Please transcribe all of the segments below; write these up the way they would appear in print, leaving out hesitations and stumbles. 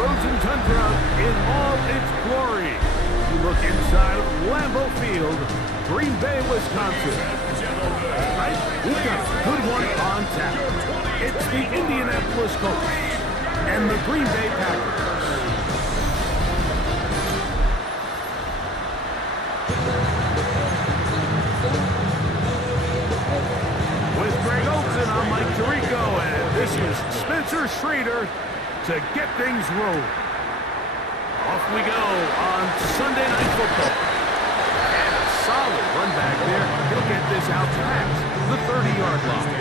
frozen tundra in all its glory. You look inside of Lambeau Field, Green Bay, Wisconsin. Tonight, we've got a good one on tap. It's the Indianapolis Colts and the Green Bay Packers. With Greg Olson, I'm Mike Tirico, and this is Spencer Schrader to get things rolling. Off we go on Sunday Night Football. And a solid run back there. He'll get this out past the 30-yard line.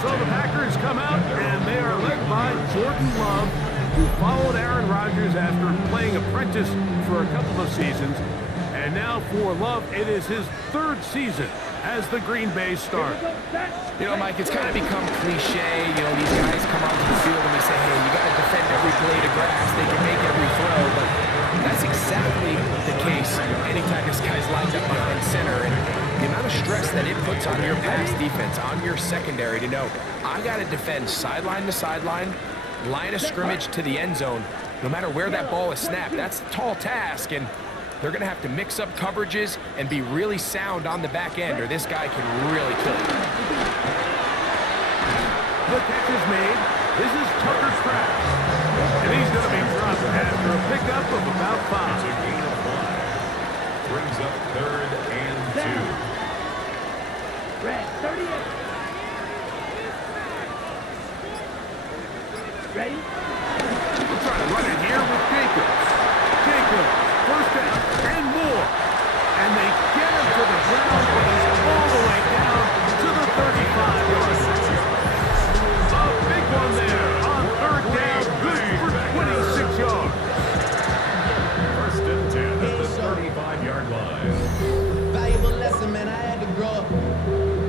So the Packers come out, and they are led by Jordan Love, who followed Aaron Rodgers after playing apprentice for a couple of seasons. And now for Love, it is his third season as the Green Bay starter. You know, Mike, it's kind of become cliche. You know, these guys come onto the field and we say, hey, you got to defend every blade of grass. They can make every throw, but that's exactly the case anytime this guy's lined up behind center. And the amount of stress that it puts on your pass defense, on your secondary to know, I got to defend sideline to sideline, line of scrimmage to the end zone, no matter where that ball is snapped. That's a tall task, and they're going to have to mix up coverages and be really sound on the back end, or this guy can really kill you. The catch is made. This is Tucker Kraft. And he's going to be dropped after a pickup of about 5. Brings up 3rd and 2. Red, 38. Ready? We'll try to run it here with Jacobs. Jacobs, first down and more. And they get him to the ground, but he's all the way down to the 35-yard line. A big one there on 3rd down, good for 26 yards. 1st and 10 at the 35-yard line. Valuable lesson, man. I had to grow up.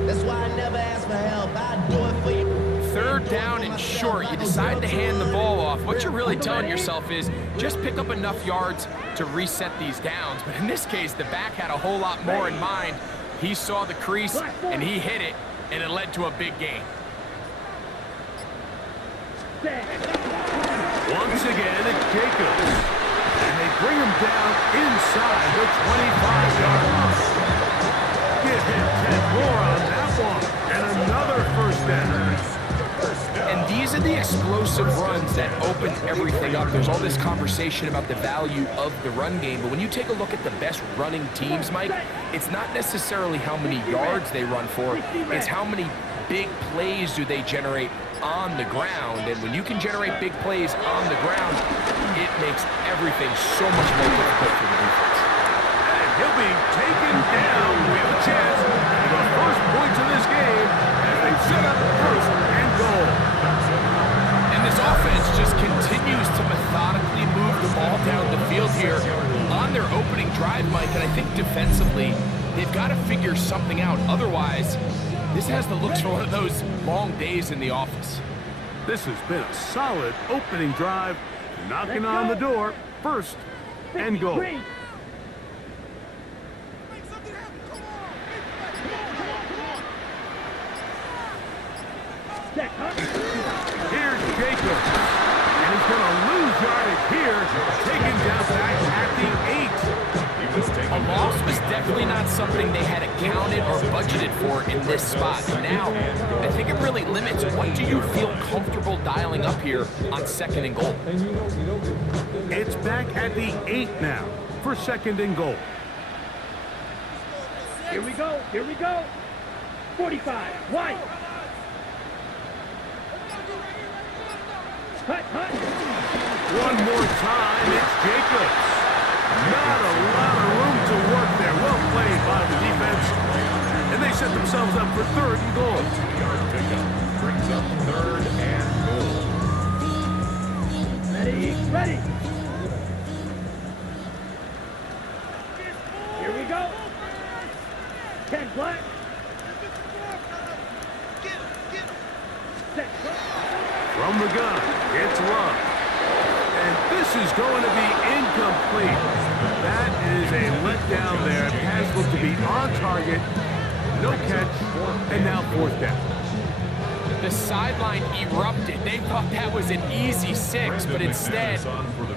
That's why I never ask for help. I do it for you. 3rd down and short, you decide to hand the ball off. What you're really telling yourself is just pick up enough yards to reset these downs. But in this case, the back had a whole lot more in mind. He saw the crease and he hit it, and it led to a big gain. Once again, it's Jacobs. And they bring him down inside the 25-yard line. Give him 10 more on that one. And another 1st down. And these are the explosive runs that open everything up. There's all this conversation about the value of the run game, but when you take a look at the best running teams, Mike, it's not necessarily how many yards they run for, it's how many big plays do they generate on the ground. And when you can generate big plays on the ground, it makes everything so much more difficult for the defense. And he'll be taken down. We have a chance for the first points of this game as they set up 1st and goal. And this offense just continues to methodically move the ball down the field here on their opening drive, Mike. And I think defensively, they've got to figure something out. Otherwise, this has the looks for one of those long days in the office. This has been a solid opening drive. Knocking on the door. 1st and goal. Here's Jacobs. And he's going to lose yardage here. Taken down back at the 8. A loss was definitely not something they had accounted or budgeted for in this spot. Now, I think it really limits what do you feel comfortable dialing up here on 2nd and goal. It's back at the 8 now for 2nd and goal. Here we go. Here we go. 45. White. Hut, hut. One more time, it's Jacobs. Not a lot of room to work there. Well played by the defense. And they set themselves up for 3rd and goal. Yard pickup brings up 3rd and goal. Ready, ready. Here we go. 10 black. Set. From the gun, it's Love. And this is going to be incomplete. That is a letdown there. Pass looked to be on target. No catch. And now 4th down. The sideline erupted. They thought that was an easy 6, but instead,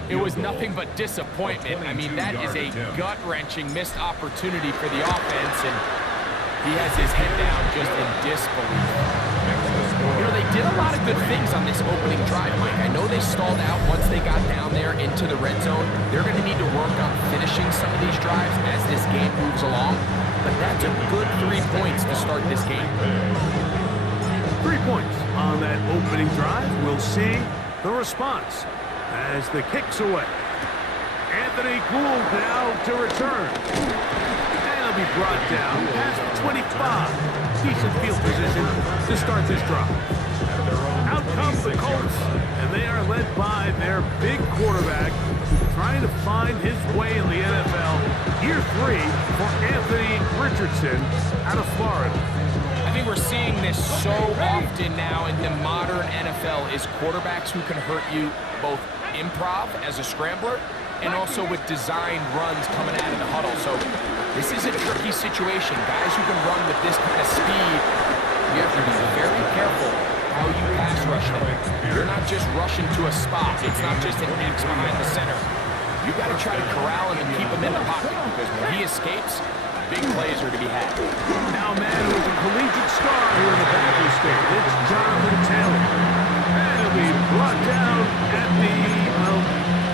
it was nothing but disappointment. I mean, that is a gut-wrenching missed opportunity for the offense, and he has his head down just in disbelief. You know, they did a lot of good things on this opening drive, Mike. I know they stalled out once they got down there into the red zone. They're going to need to work on finishing some of these drives as this game moves along, but that's a good 3 points to start this game. 3 points on that opening drive. We'll see the response as the kick's away. Anthony Gould now to return. And he'll be brought down past the 25. Decent field position to start this drive. Out comes the Colts, and they are led by their big quarterback trying to find his way in the NFL. Year 3 for Anthony Richardson out of Florida. I think we're seeing this so often now in the modern NFL is quarterbacks who can hurt you both improv as a scrambler and also with designed runs coming out of the huddle. So this is a tricky situation. Guys who can run with this kind of speed, you have to be very careful how you pass rush them. You're not just rushing to a spot. It's not just an X behind the center. You got to try to corral him and keep him in the pocket because when he escapes, big plays are to be had. Now, man, who is a collegiate star here in the Packers state. It's Jonathan Taylor. And he'll be brought down at the, well,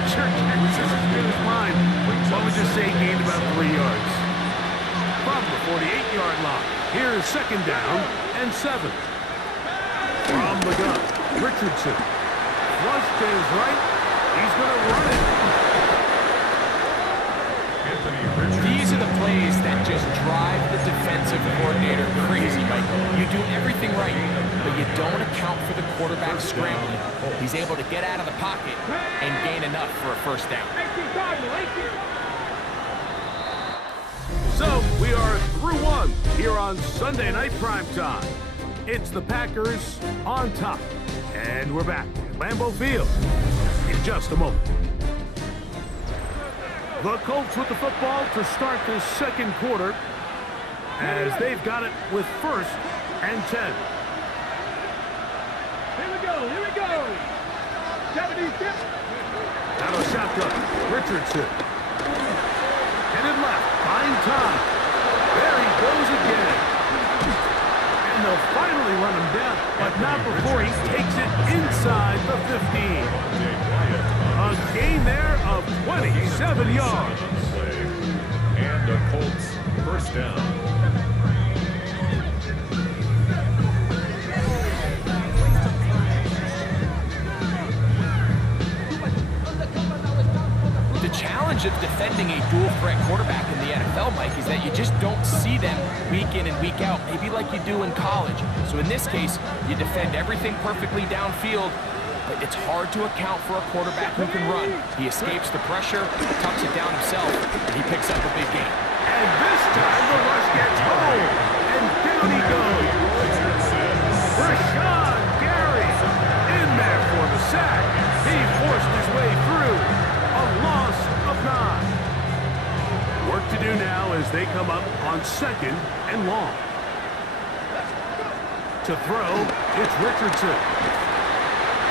church axis is good as mine. What would just say gained about 3 yards. From the 48-yard line. Here's second down and 7. From the gun, Richardson. Flush to his right. He's going to run it. These are the plays that just drive the defensive coordinator crazy, Mike. You do everything right, but you don't account for the quarterback scrambling. He's able to get out of the pocket and gain enough for a first down. So, we are through one here on Sunday Night Primetime. It's the Packers on top. And we're back at Lambeau Field in just a moment. The Colts with the football to start this second quarter as they've got it with 1st and 10. Here we go. 76. Out of shotgun, Richardson. Headed left, find time. There he goes again. And they'll finally run him down, but not before he takes it inside the 15. A gain there of 27 yards. And the Colts first down. The challenge of defending a dual-threat quarterback in the NFL, Mike, is that you just don't see them week in and week out, maybe like you do in college. So in this case, you defend everything perfectly downfield, but it's hard to account for a quarterback who can run. He escapes the pressure, tucks it down himself, and he picks up a big gain. And this time the rush gets home, and down he goes. Rashawn Gary in there for the sack. He forced his way through. A loss of 9. Work to do now as they come up on 2nd and long. To throw, it's Richardson.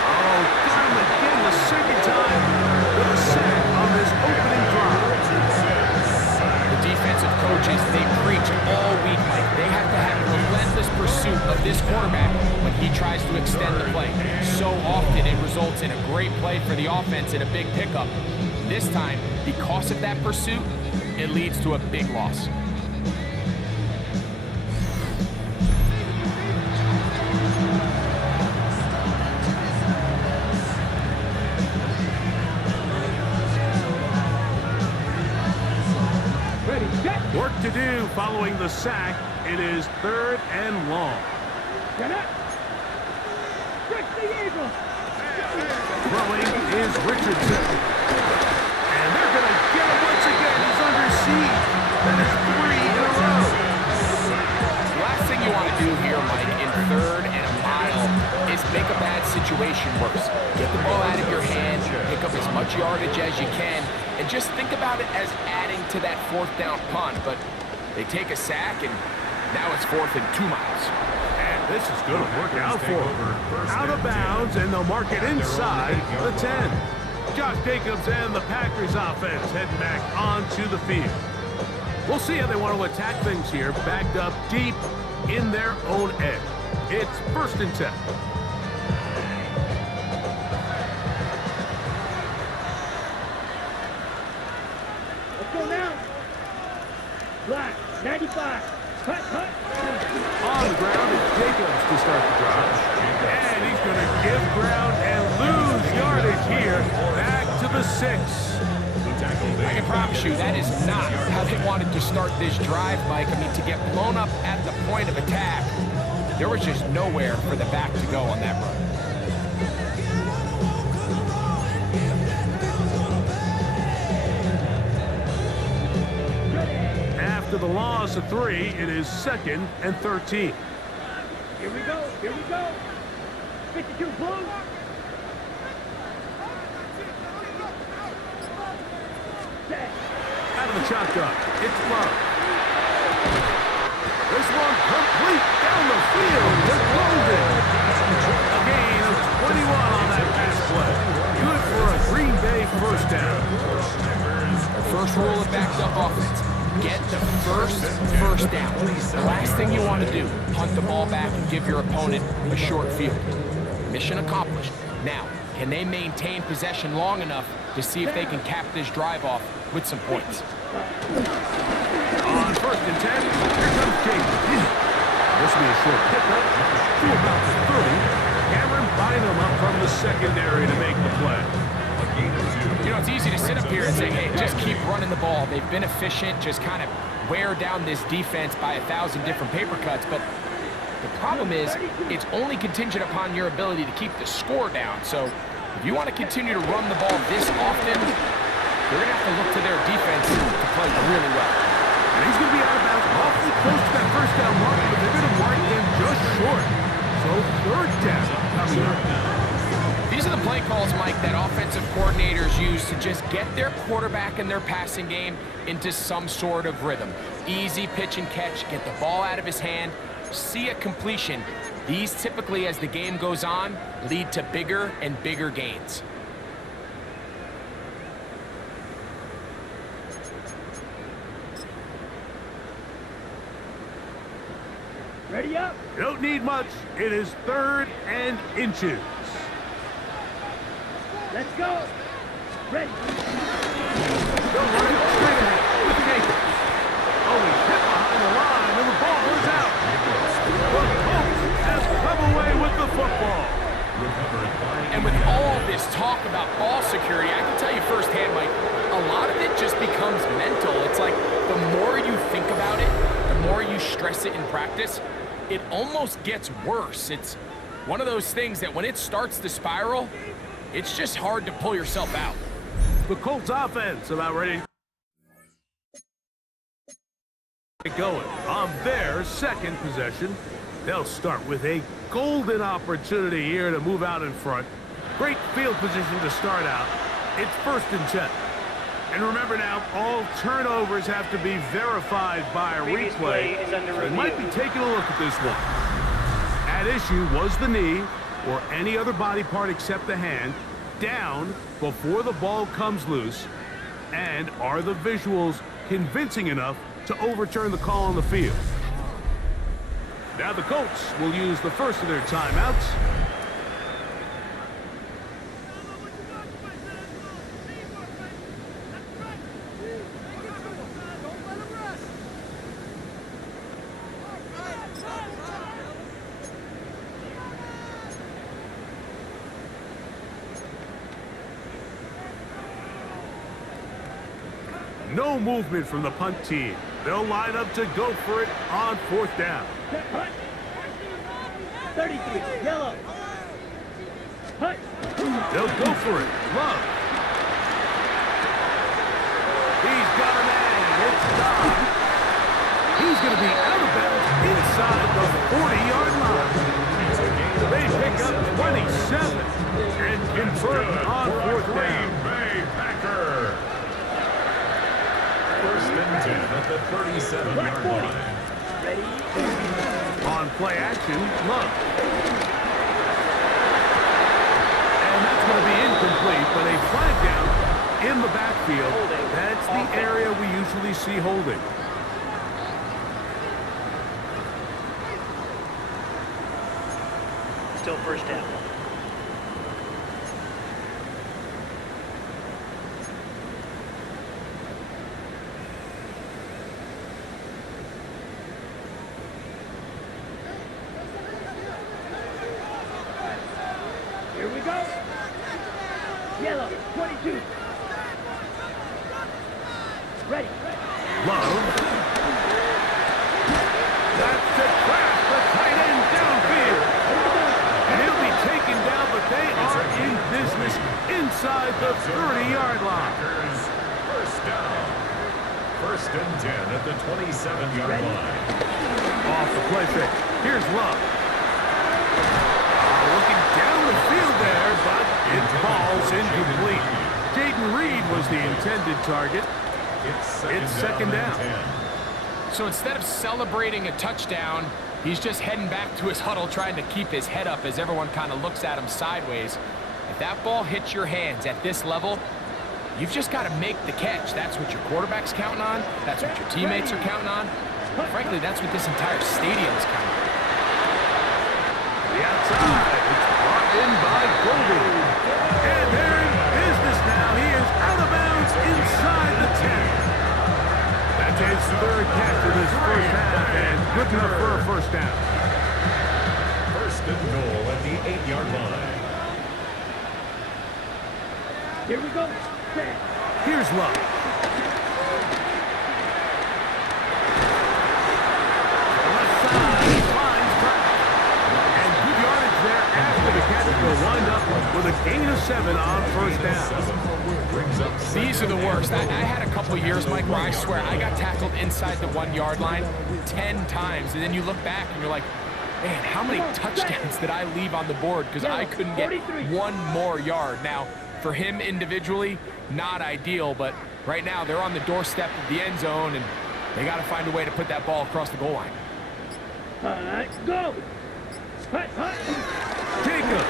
Oh, got him again the second time with a sack on this opening drive. The defensive coaches, they preach all week, Mike. They have to have relentless pursuit of this quarterback when he tries to extend the play. So often it results in a great play for the offense and a big pickup. This time, because of that pursuit, it leads to a big loss. Work to do following the sack. It is 3rd and long. Get up. Break the eagle. Throwing is Richardson. And they're going to get him once again. He's under siege. That is 3 in a row. The last thing you want to do here, Mike, in 3rd and a mile is make a bad situation worse. Get the ball out of your hand, pick up as much yardage as you can, and just think about it as adding to that 4th down punt. But they take a sack, and now it's 4th and 2 miles. And This is going to work out for him. Out of bounds, and they'll mark it inside the 10. Josh Jacobs and the Packers offense heading back onto the field. We'll see how they want to attack things here, backed up deep in their own end. It's 1st and 10. Let's go now. Black, 95. Cut. On the ground, it's Jacobs to start the drive. And he's going to give ground and lose yardage here. Back to the 6. I can promise you that is not how they wanted to start this drive, Mike. I mean, to get blown up at the point of attack, there was just nowhere for the back to go on that run. After the loss of 3, it is 2nd and 13. Here we go. 52 blue. Out of the shotgun, it's Love. This one complete down the field to Golden. A gain of 21 on that pass play. Good for a Green Bay 1st down. The first rule of backed up offense. Get the first down. The last thing you want to do, punt the ball back and give your opponent a short field. Mission accomplished. Now, can they maintain possession long enough to see if they can cap this drive off with some points? On 1st and 10, here comes Jacobs. This will be a short pickup to about the 30. Cameron Bynum up from the secondary to make the play. You know, it's easy to sit up here and say, hey, just keep running the ball. They've been efficient, just kind of wear down this defense by 1,000 different paper cuts. But the problem is it's only contingent upon your ability to keep the score down. So if you want to continue to run the ball this often, you're going to have to look to their defense to play really well. And he's going to be out of bounds awfully close to that 1st down mark, but they're going to mark him just short. So 3rd down coming up. These are the play calls, Mike, that offensive coordinators use to just get their quarterback and their passing game into some sort of rhythm. Easy pitch and catch, get the ball out of his hand, see a completion. These typically, as the game goes on, lead to bigger and bigger gains. Ready up. You don't need much. It is 3rd and inches. Let's go. Ready. They'll run it straight ahead with Jacobs. Oh, he's hit behind the line, and the ball is out. The Colts has come away with the football. And with all this talk about ball security, I can tell you firsthand, Mike, a lot of it just becomes mental. It's like the more you think about it, the more you stress it in practice, it almost gets worse. It's one of those things that when it starts to spiral, it's just hard to pull yourself out. The Colts offense about ready to get going on their 2nd possession. They'll start with a golden opportunity here to move out in front. Great field position to start out. It's 1st and 10. And remember now, all turnovers have to be verified by a replay. So they might be taking a look at this one. At issue was the knee, or any other body part except the hand, down before the ball comes loose, and are the visuals convincing enough to overturn the call on the field? Now the Colts will use the first of their timeouts. No movement from the punt team. They'll line up to go for it on 4th down. Hut. 33, yellow. Hut. They'll go for it. Love. He's got a man. It's Dodd. He's going to be out of bounds inside the 40-yard line. They pick up 27 and convert on 4th down. Green Bay Packer. 1st and 10 at the 37-yard line. Ready. On play action, Love. And that's going to be incomplete, but a flag down in the backfield. That's the area we usually see holding. Still first down. Here we go. Yellow, 22. Ready. Love. That's the crack, the tight end downfield. And he'll be taken down, but they are in business inside the 30-yard line. First down. First and 10 at the 27-yard line. Off the play fake. Here's Love. Looking down the field there, but it falls incomplete. Jaden Reed was the intended target. It's second down. So instead of celebrating a touchdown, he's just heading back to his huddle trying to keep his head up as everyone kind of looks at him sideways. If that ball hits your hands at this level, you've just got to make the catch. That's what your quarterback's counting on. That's what your teammates are counting on. Frankly, that's what this entire stadium is counting on. The outside. It's brought in by Goldie. And they're in business now. He is out of bounds inside the 10. That's his third catch of his first half, and good enough for a first down. First and goal at the 8-yard line. Here we go. Set. Here's Love. Left side, finds Pratt. And good yardage there after the catch will wind up with a gain of 7 on first down. These are the worst. I had a couple years, Mike, where I swear I got tackled inside the 1-yard line 10 times. And then you look back and you're like, man, how many touchdowns did I leave on the board because I couldn't get one more yard? Now, for him individually, not ideal, but right now they're on the doorstep of the end zone, and they got to find a way to put that ball across the goal line. Go! Hut, hut. Jacobs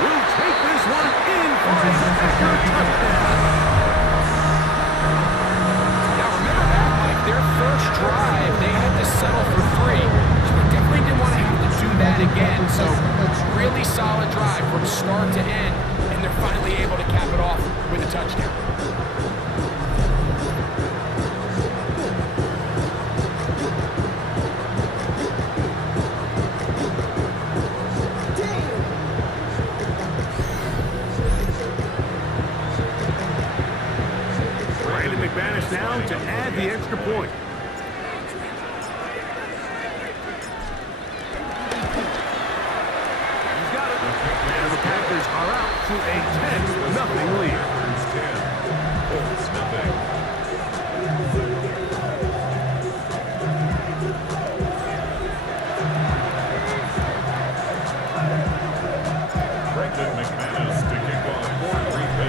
will take this one in for a second touchdown. Now remember back, Mike, their first drive, they had to settle for 3. So they definitely didn't want to have to do that again. So really solid drive from start to end, and they're finally able to cap it off with a touchdown. Now to add the extra point. He's got it. And the Packers are out to a 10-0 lead. Colts 10.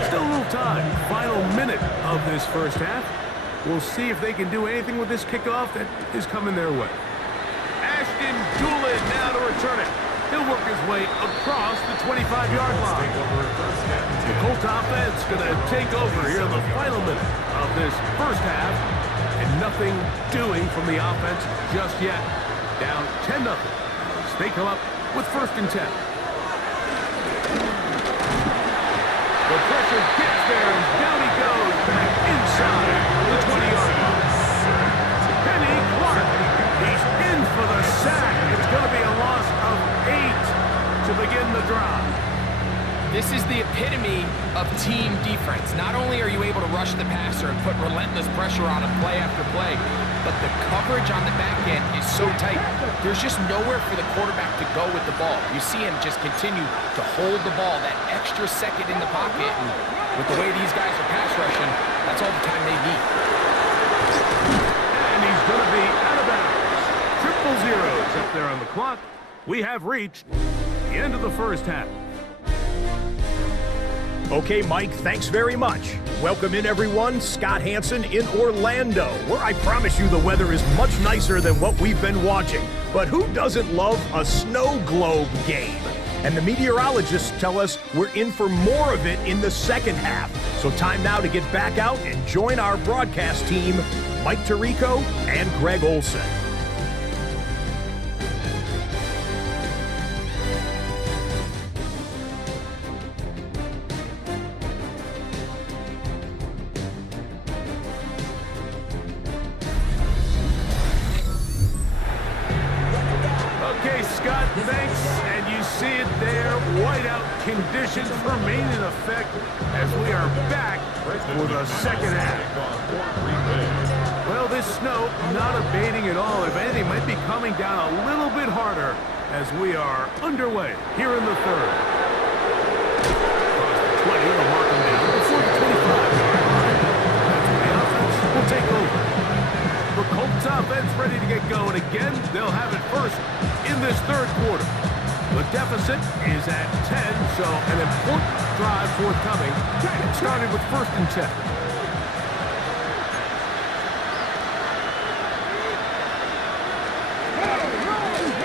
Still a little time. Final minute of this first half. We'll see if they can do anything with this kickoff that is coming their way. Ashton Doolin now to return it. He'll work his way across the 25-yard line. The Colts offense going to take over here in the final minute of this first half. And nothing doing from the offense just yet. Down 10-0. They come up with first and 10. The pressure gets there, and down he goes back inside the 20-yard line. Kenny Clark, he's in for the sack. It's going to be a loss of 8 to begin the drive. This is the epitome of team defense. Not only are you able to rush the passer and put relentless pressure on him play after play, but the coverage on the back end is so tight. There's just nowhere for the quarterback to go with the ball. You see him just continue to hold the ball that extra second in the pocket. And with the way these guys are pass rushing, that's all the time they need. And he's going to be out of bounds. 0-0 up there on the clock. We have reached the end of the first half. Okay, Mike, thanks very much. Welcome in, everyone. Scott Hansen in Orlando, where I promise you the weather is much nicer than what we've been watching. But who doesn't love a snow globe game? And the meteorologists tell us we're in for more of it in the second half. So time now to get back out and join our broadcast team, Mike Tirico and Greg Olson. Okay, Scott, thanks. And you see it there. Whiteout conditions remain in effect as we are back for the second half. Well, this snow not abating at all. If anything, might be coming down a little bit harder as we are underway here in the third. Across the 20, they'll mark them down before the 25-yard line. That's when the offense will take over. The Colts offense ready to get going again. They'll have it first in this third quarter. The deficit is at 10, so an important drive forthcoming. It started with 1st and 10.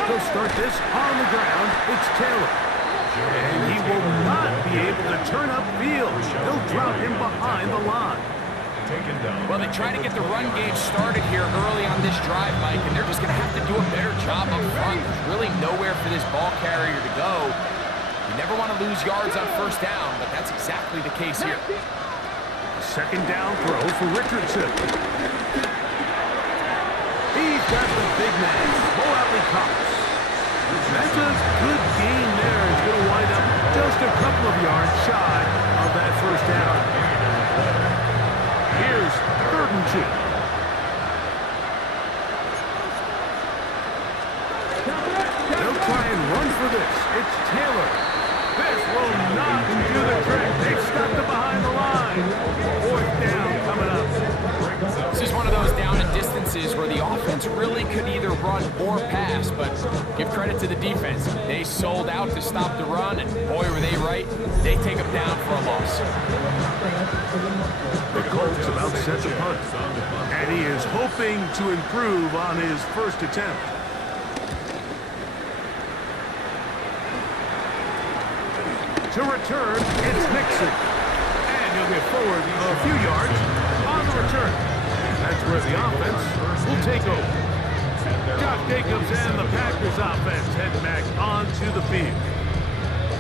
He'll start this on the ground. It's Taylor. And he will not be able to turn upfield. They'll drop him behind the line. Well, they try to get the run game started here early on this drive, Mike, and they're just going to have to do a better job up front. There's really nowhere for this ball carrier to go. You never want to lose yards on 1st down, but that's exactly the case here. Second down throw for Richardson. He's got the big man, Moatley Cox. That's a good gain there. It's going to wind up just a couple of yards shy of that 1st down. Here's 3rd and 2. They'll try and run for this. It's Taylor. This will not do the trick. They've stopped it behind the line. 4th down coming up. This is one of those down and distances where the offense really could either run or pass, but give credit to the defense. They sold out to stop the run, and boy, were they right. They take them down for a loss. The Colts about set the punt, and he is hoping to improve on his 1st attempt. To return, it's Nixon, and he'll get forward a few yards on the return. That's where the offense will take over. Josh Jacobs and the Packers offense head back onto the field.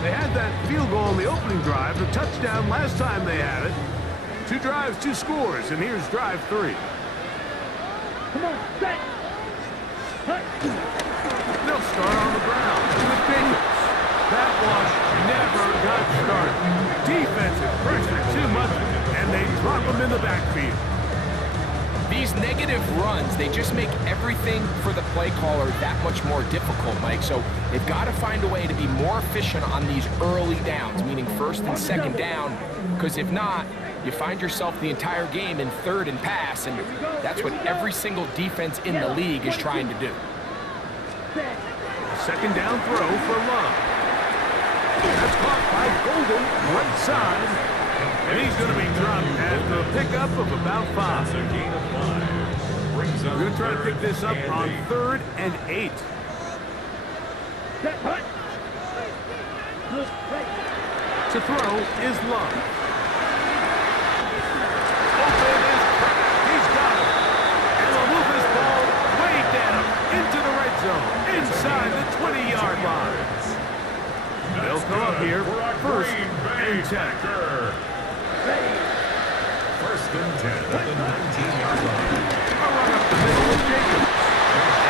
They had that field goal in the opening drive, the touchdown last time they had it. 2 drives, 2 scores, and here's drive 3. Come on, set. They'll start on the ground with Jacobs. That one never got started. Defensive pressure too much, and they drop him in the backfield. These negative runs, they just make everything for the play caller that much more difficult, Mike. So they've got to find a way to be more efficient on these early downs, meaning 1st and 2nd down, because if not, you find yourself the entire game in 3rd and pass, and that's what every single defense in the league is trying to do. Second down throw for Love. That's caught by Golden, right side. And he's going to be dropped after a pickup of about 5. We're going to try to pick this up on 3rd and 8. To throw is Love. Open is cracked. He's got it. And they'll move this ball way down into the red zone, inside the 20-yard line. They'll come up here, 1st and 10. 1st and 10 at the 19-yard line. A run up the middle with Jacobs.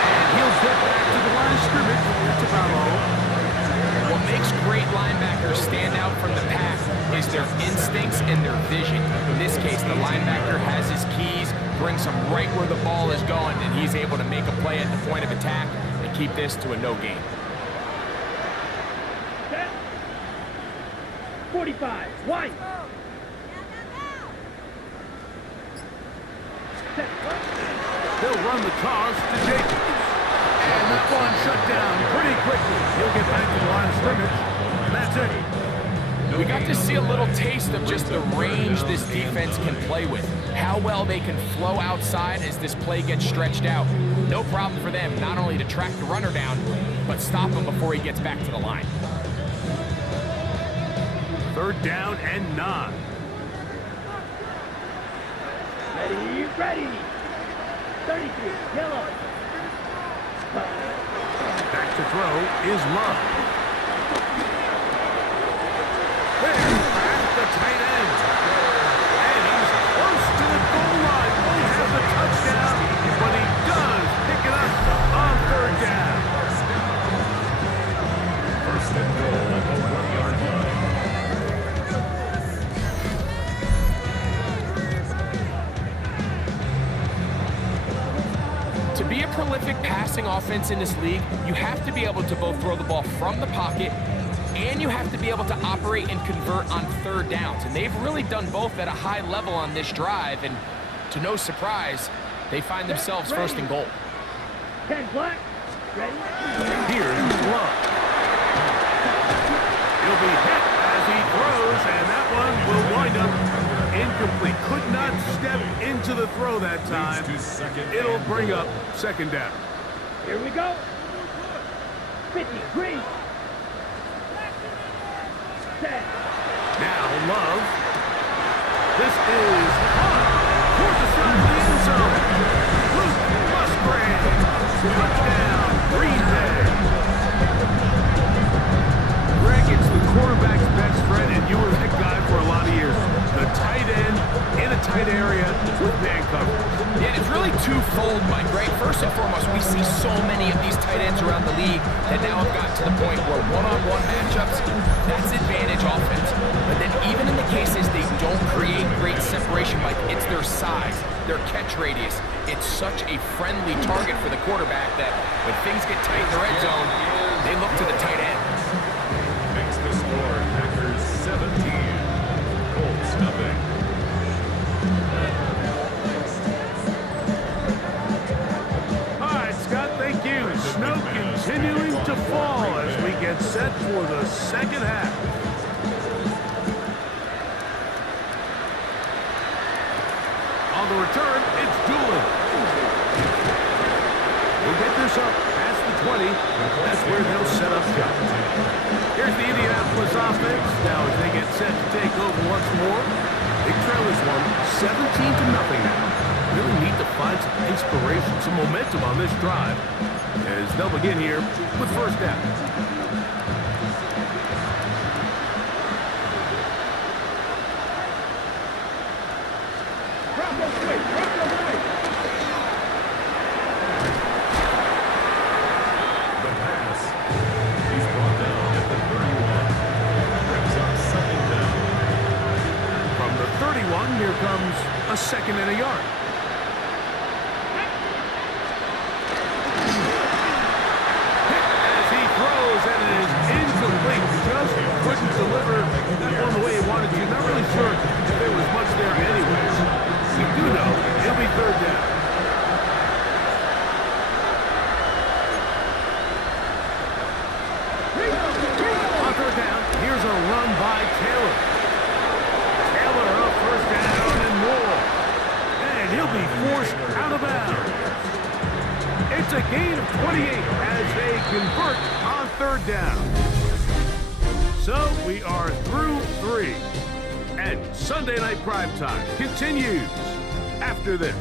And he'll get back to the line of scrimmage. That's about all. What makes great linebackers stand out from the pack is their instincts and their vision. In this case, the linebacker has his keys, brings him right where the ball is going, and he's able to make a play at the point of attack and keep this to a no gain. 45, wide. They'll run the toss to Jacobs. And that one shut down pretty quickly. He'll get back to the line of scrimmage. And that's it. We got to see a little taste of just the range this defense can play with. How well they can flow outside as this play gets stretched out. No problem for them, not only to track the runner down, but stop him before he gets back to the line. 3rd down and 9. Ready. 33, yellow. Back to throw is Love. There's at the tight end. And he's close to the goal line. Won't have the touchdown, but he does pick it up on 3rd down. First and goal at the 1-yard line. To be a prolific passing offense in this league, you have to be able to both throw the ball from the pocket and you have to be able to operate and convert on 3rd downs. And they've really done both at a high level on this drive. And to no surprise, they find themselves 1st and goal. 10 black. Ready? Here's Love. He'll be hit as he throws, and that one will wind up incomplete. Could not step into the throw that time. It'll bring up 2nd down. Here we go. 53. 10. Now Love. This is on towards the side of the end zone. Luke Musgrave. Touchdown, Green Bay. Greg, it's the quarterback's best friend, and you were that guy for a lot of years. The tight end in a tight area with man coverage. Yeah, it's really twofold, Mike, right? First and foremost, we see so many of these tight ends around the league that now have gotten to the point where one-on-one matchups, that's advantage offense. But then even in the cases they don't create great separation, Mike, it's their size, their catch radius. It's such a friendly target for the quarterback that when things get tight in the red zone, they look to the tight end. Makes the score Packers 17. Colts nothing. All right, Scott, thank you. Snow continuing to fall as we get set for the 2nd half. On the return, it's Doolin. We'll get this up past the 20. That's where they'll set up shop. Here's the Indianapolis offense. Now as they get set to take over once more. They trail this one 17-0 now. Really need to find some inspiration, some momentum on this drive as they'll begin here with 1st down. The pass. He's brought down at the 31. Brings up 2nd down. From the 31, here comes a 2nd and a yard. As he throws, and it is incomplete. Just couldn't deliver that one the way he wanted to. Not really sure if there was much there anyways. We do know it'll be 3rd down. On 3rd down, here's a run by Taylor. Taylor up 1st down and more. And he'll be forced out of bounds. It's a gain of 28 as they convert on 3rd down. So we are through 3. And Sunday Night Primetime continues after this.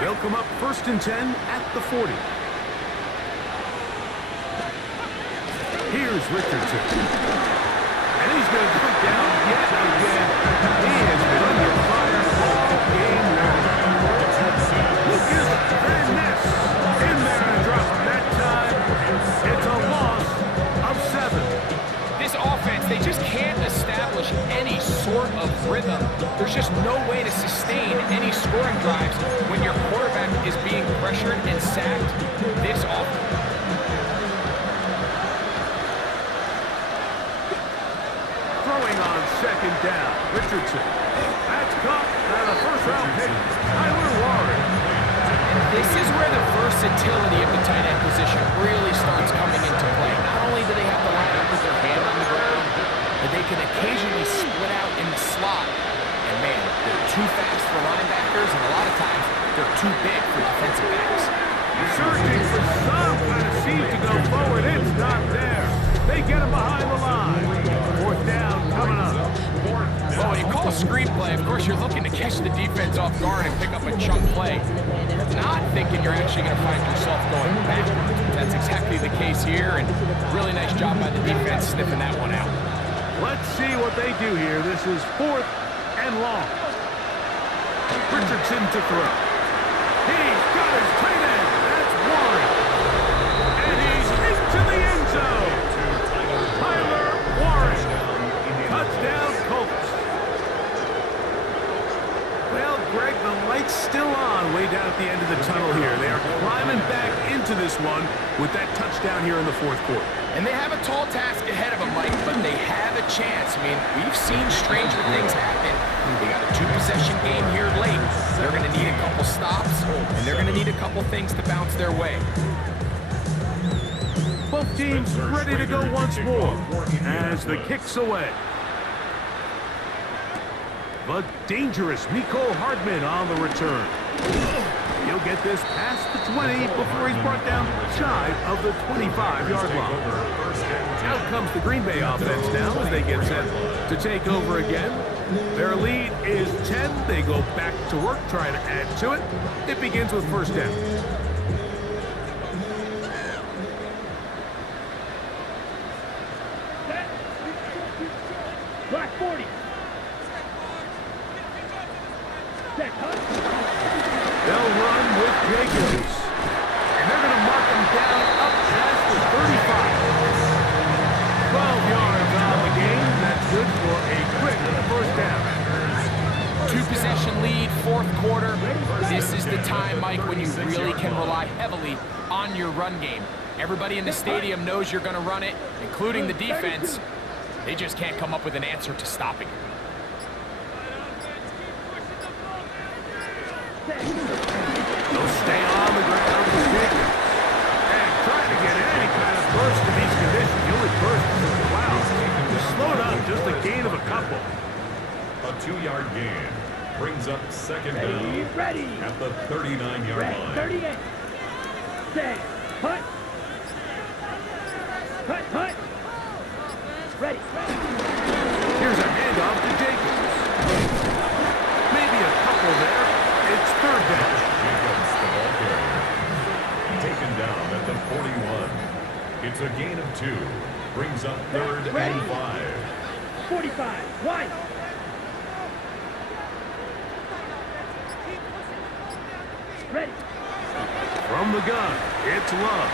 They'll come up 1st and 10 at the 40. Here's Richardson. And he's going to put down yet again. He has been under fire all game long. Lucas Van Ness in there to drop that time. It's a loss of 7. This offense, they just can't establish any sort of rhythm. There's just no way to sustain any scoring drives when your quarterback is being pressured and sacked this often. Throwing on second down, Richardson. That's caught by the first-round pick, Tyler Warren. And this is where the versatility of the tight end position really starts coming into play. Not only do they have to line up with their hand on the ground, but they can occasionally split out in the slot. And man, they're too fast for linebackers, and a lot of times they're too big for defensive backs. Searching for some kind of seam to go forward. It's not there. They get him behind the line. Fourth down coming up. Well, when you call a screen play, of course you're looking to catch the defense off guard and pick up a chunk play. Not thinking you're actually going to find yourself going backwards. That's exactly the case here, and really nice job by the defense sniffing that one out. Let's see what they do here. This is 4th and long. Richardson to throw. He's got his tight end. That's Warren. And he's into the end zone. Tyler Warren. Touchdown, Colts. Well, Greg, the light's still on way down at the end of the tunnel here. They are climbing back into this one with that touchdown here in the 4th quarter. And they have a tall task ahead of them, Mike, but they have a chance. I mean, we've seen stranger things happen. They got a 2-possession game here late. They're going to need a couple stops, and they're going to need a couple things to bounce their way. Both teams ready to go once more as the kick's away. The dangerous Mecole Hardman on the return. He'll get this past the 20 before he's brought down shy of the 25-yard line. Out comes the Green Bay offense now as they get set to take over again. Their lead is 10. They go back to work trying to add to it. It begins with first down. Black 40. Set, huh? They'll run with Jacobs. And they're going to mark him down up past the 35. 12 yards on the game. That's good for a quick first down. 2-possession lead, 4th quarter. This is the time, Mike, when you really can rely heavily on your run game. Everybody in the stadium knows you're going to run it, including the defense. They just can't come up with an answer to stopping it. They'll stay on the ground with Jacobs. And trying to get any kind of burst in these conditions. The only burst is the clouds. Slowed up, just a gain of a couple. A 2-yard gain brings up second down Ready. at the 39-yard line. 38. Set. Hut. Hut, hut. Ready. Here's a handoff to Jacobs. Maybe a couple there. It's third down. Jacobs, the ball carrier. Taken down at the 41. It's a gain of 2. Brings up 3rd and 5. 45. Wide. Ready. From the gun, it's Love.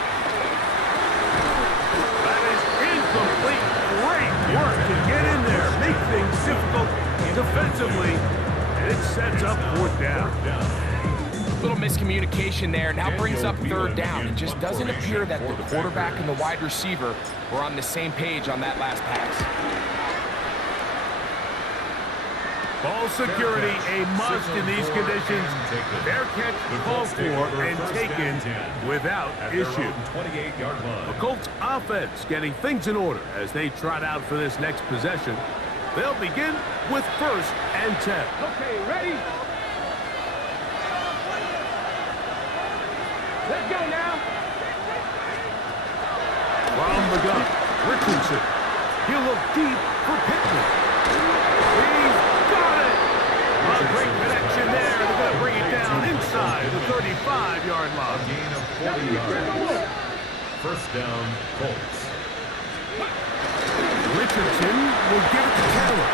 That is incomplete. Great work to get in there, make things difficult defensively, and it sets up 4th down. Little miscommunication there. Now brings up 3rd down. It just doesn't appear that the quarterback and the wide receiver were on the same page on that last pass. Ball security a must in these conditions. Fair catch called for and taken without issue. The Colts offense getting things in order as they trot out for this next possession. They'll begin with 1st and 10. Okay, ready. Let's go now. From the gun, Richardson. He'll look deep for Pittman. He's got it! A great connection there. They're going to bring it down inside the 35-yard line. Gain of 40 yards. First down, Colts. Richardson will give it to Taylor.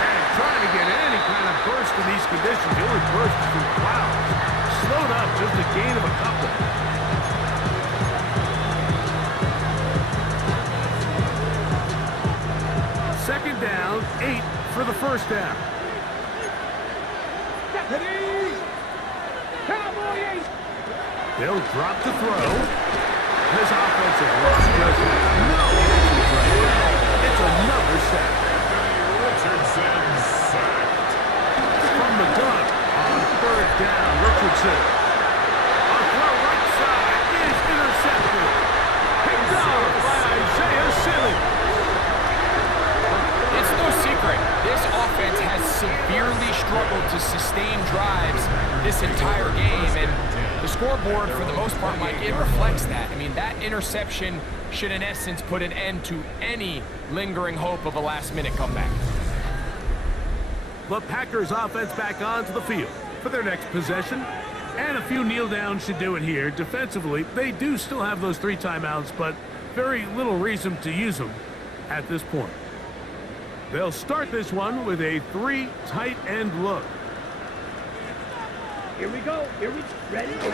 And trying to get any kind of burst in these conditions. The only burst is through clouds. Slowed up, just a gain of a couple. Second down, 8 for the first down. Cowboy 8. They'll drop to throw. This offensive line just has no answers right now. It's another sack. Richardson sacked. From the gun on third down, Richardson. On the right side is intercepted. Picked off by Isaiah Simmons. It's no secret, this offense has severely struggled to sustain drives this entire game, and the scoreboard, for the most part, Mike, it reflects that. I mean, that interception should, in essence, put an end to any lingering hope of a last-minute comeback. The Packers offense back onto the field for their next possession. And a few kneel downs should do it here. Defensively, they do still have those 3 timeouts, but very little reason to use them at this point. They'll start this one with a 3 tight end look. Here we go. Here we ready? On the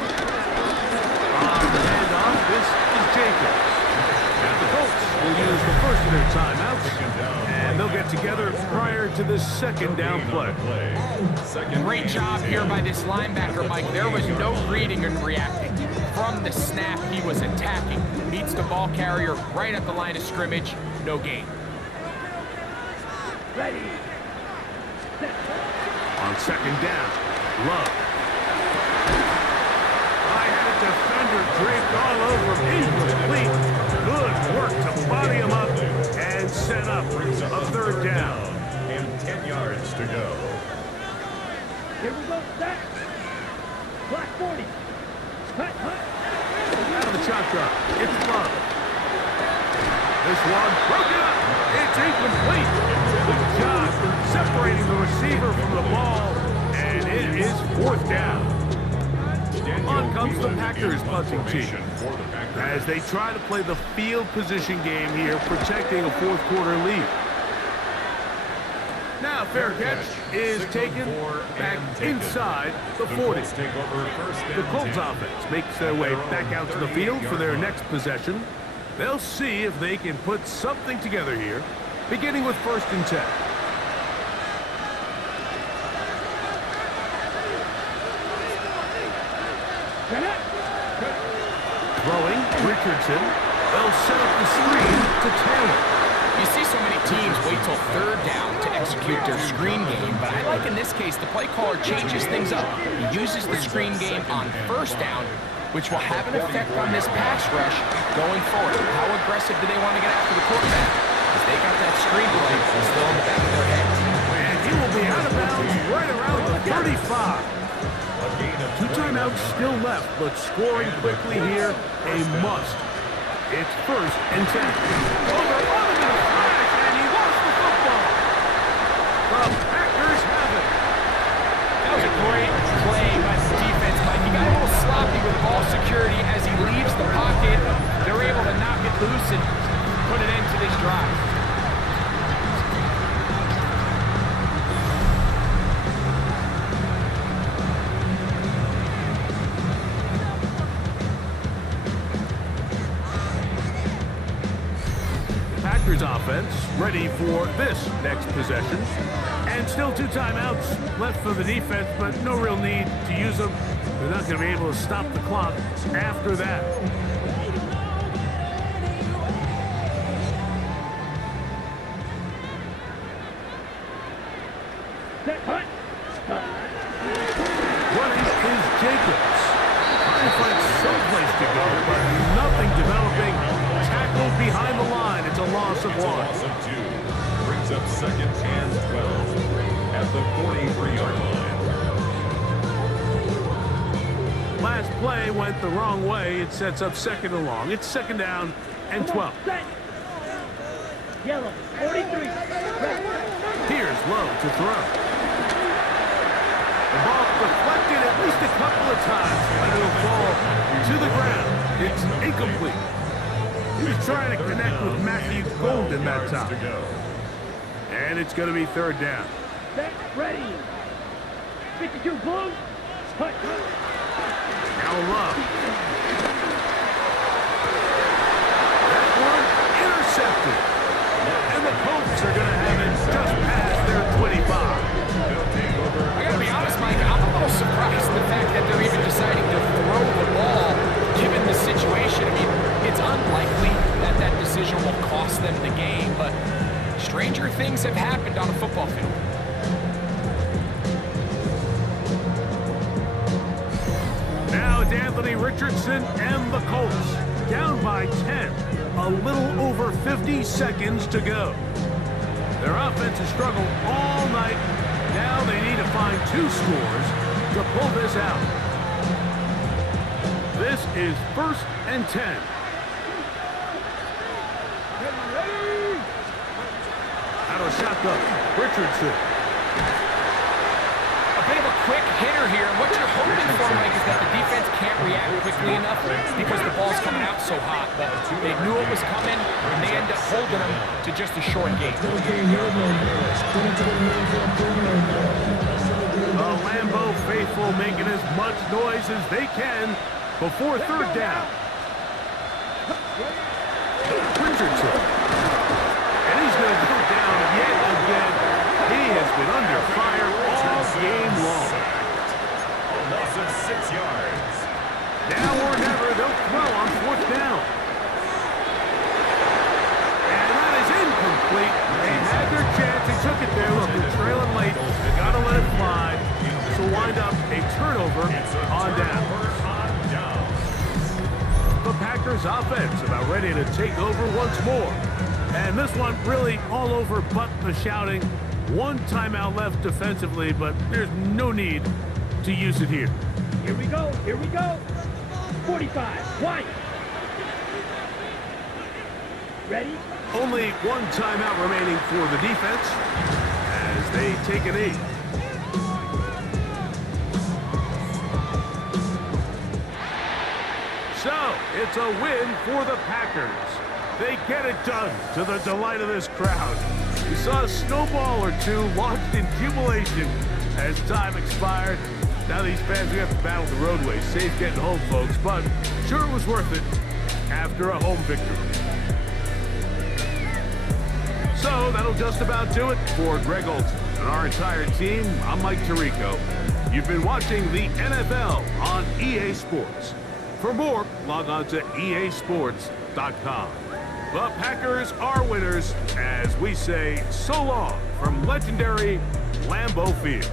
handoff, this is Jacobs. And the Colts will use the first of their timeouts, and they'll get together prior to this second down play. Great job here by this linebacker, Mike. There was no reading and reacting. From the snap, he was attacking. Meets the ball carrier right at the line of scrimmage. No gain. Ready. On second down, Love. I had a defender draped all over him. Incomplete. Good work to body him up and set up a third down. And 10 yards to go. Here we go. Set. Black 40. Cut. Out of the shotgun, it's Love. This one broken up. It's incomplete. Good job separating the receiver from the ball, and it is fourth down. On comes the Packers punting team as they try to play the field position game here, protecting a fourth quarter lead. Now fair catch is taken back inside the 40. The Colts offense makes their way back out to the field for their next possession. They'll see if they can put something together here, beginning with 1st and 10. Throwing, Richardson. They'll set up the screen to Taylor. You see so many teams wait till 3rd down to execute their screen game, but I like in this case the play caller changes things up. He uses the screen game on 1st down, which will have an effect on this pass rush going forward. How aggressive do they want to get after the quarterback? Because they got that screen play still in the back of their head. And he will be out of bounds right around the 35. 2 timeouts still left, but scoring quickly here, a must. It's 1st and 10. Over on him in a flash, and he lost the football. The Packers have it. That was a great play by the defense, Mike. He got a little sloppy with ball security as he leaves the pocket. They're able to knock it loose and put an end to this drive. Packers offense ready for this next possession. And still 2 timeouts left for the defense, but no real need to use them. They're not going to be able to stop the clock after that. Running is Jacobs. Trying to find someplace to go, but nothing developing. Tackled behind the line. It's a loss of 1. Loss of 2. Brings up 2nd and 12 at the 43-yard line. Last play went the wrong way. It sets up 2nd and long. It's 2nd down and 12. Set. Yellow 43. Here's Lowe to throw. The ball deflected at least a couple of times, but it'll fall to the ground. It's incomplete. He was trying to connect with Matthew Golden that time. And it's going to be 3rd down. Set. Ready. 52 blue. Cut. Now Love. That one intercepted. And the Colts are going to have it just past their 25. I gotta be honest, Mike, I'm a little surprised at the fact that they're even deciding to throw the ball cost them the game, but stranger things have happened on a football field. Now it's Anthony Richardson and the Colts, down by 10. A little over 50 seconds to go. Their offense has struggled all night. Now they need to find 2 scores to pull this out. This is 1st and 10. Out of shotgun, Richardson. A bit of a quick hitter here. What you're hoping for, Mike, is that the defense can't react quickly enough because the ball's coming out so hot. But they knew it was coming, and they end up holding them to just a short game. The Lambeau faithful making as much noise as they can before 3rd down. Richardson. And he's going to go down yet again. He has been under fire all game long. A loss of 6 yards. Now or never, they'll throw on 4th down. And that is incomplete. They had their chance. They took it there. Look, they're trailing late. They got to let it fly. This will wind up a turnover on down. The Packers offense about ready to take over once more. And this one really all over but the shouting. 1 timeout left defensively, but there's no need to use it here. Here we go. Here we go. 45. Wide. Ready? Only 1 timeout remaining for the defense as they take a knee. So, it's a win for the Packers. They get it done to the delight of this crowd. We saw a snowball or 2 launched in jubilation as time expired. Now these fans, we have to battle the roadways. Safe getting home, folks, but sure it was worth it after a home victory. So that'll just about do it for Greg Olson and our entire team. I'm Mike Tirico. You've been watching the NFL on EA Sports. For more, log on to easports.com. The Packers are winners as we say so long from legendary Lambeau Field.